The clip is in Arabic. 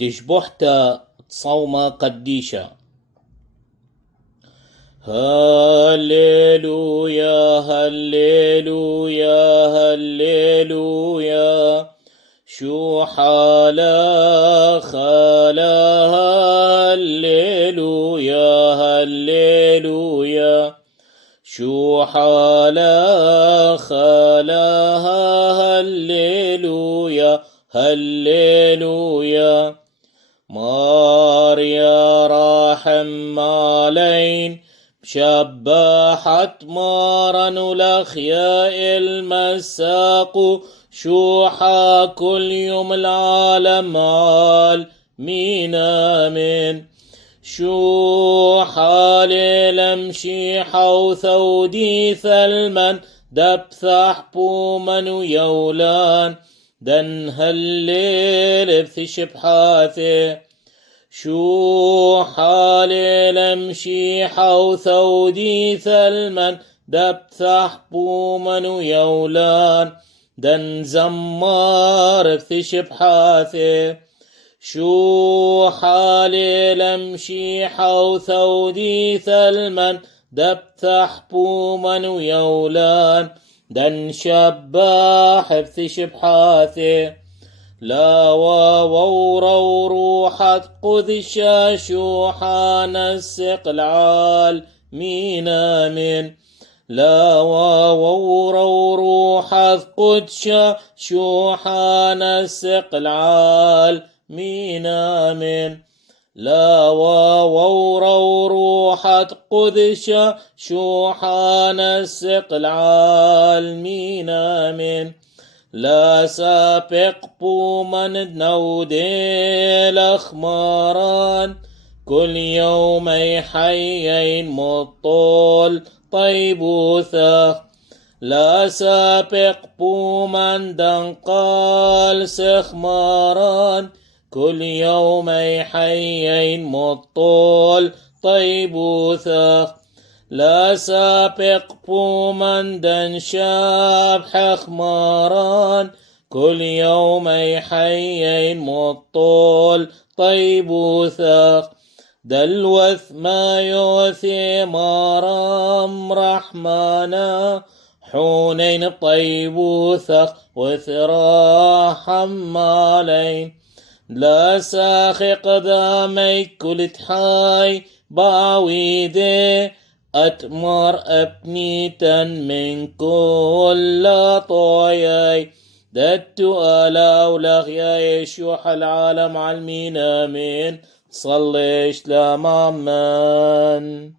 تشبحت صوم قديشة. هللويا هللويا هللويا شو حالا خالا هللويا هللويا شو حالا خالا هللويا هللويا ماريا راحم مالين شبحت مارا والأخياء المساق شوحا كل يوم العالم عال مين آمين شوحا للمشيحة وثودي ثلمن دبثح بومن ويولان دن هالليل بثش بحاثي شو حالي لمشيحة وثودي ثلمن دبثح بومن ويولان دن زمار بثش بحاثي شو حالي لمشيحة وثودي ثلمن دبثح بومن ويولان دن شباح بثش بحاثي لا وورا وروحت قدشا شوحا نسق العال مين آمين لا وورا وروحت قدشا شوحا نسق العال مين آمين لا وورا وروحت قدشا شوحا نسق العال مين آمين لا سابق بومن نودي الأخماران كل يوم حيين مطول طيب وثاق لا سابق بومن دنقال سخماران كل يوم حيين مطول طيب وثاق لا سابق بومن دن شاب حخماران كل يوم حيين مطول طيب وثاق دلوث ما يوثي مرام رحمانا حونين طيب وثاق وثرا حمالين لا ساخق ذامي كل تحاي باويدي أتمر أبنيتا من كل طوياي ددت ألا ولغيا يشوح العالم علمين آمين صليش لمامن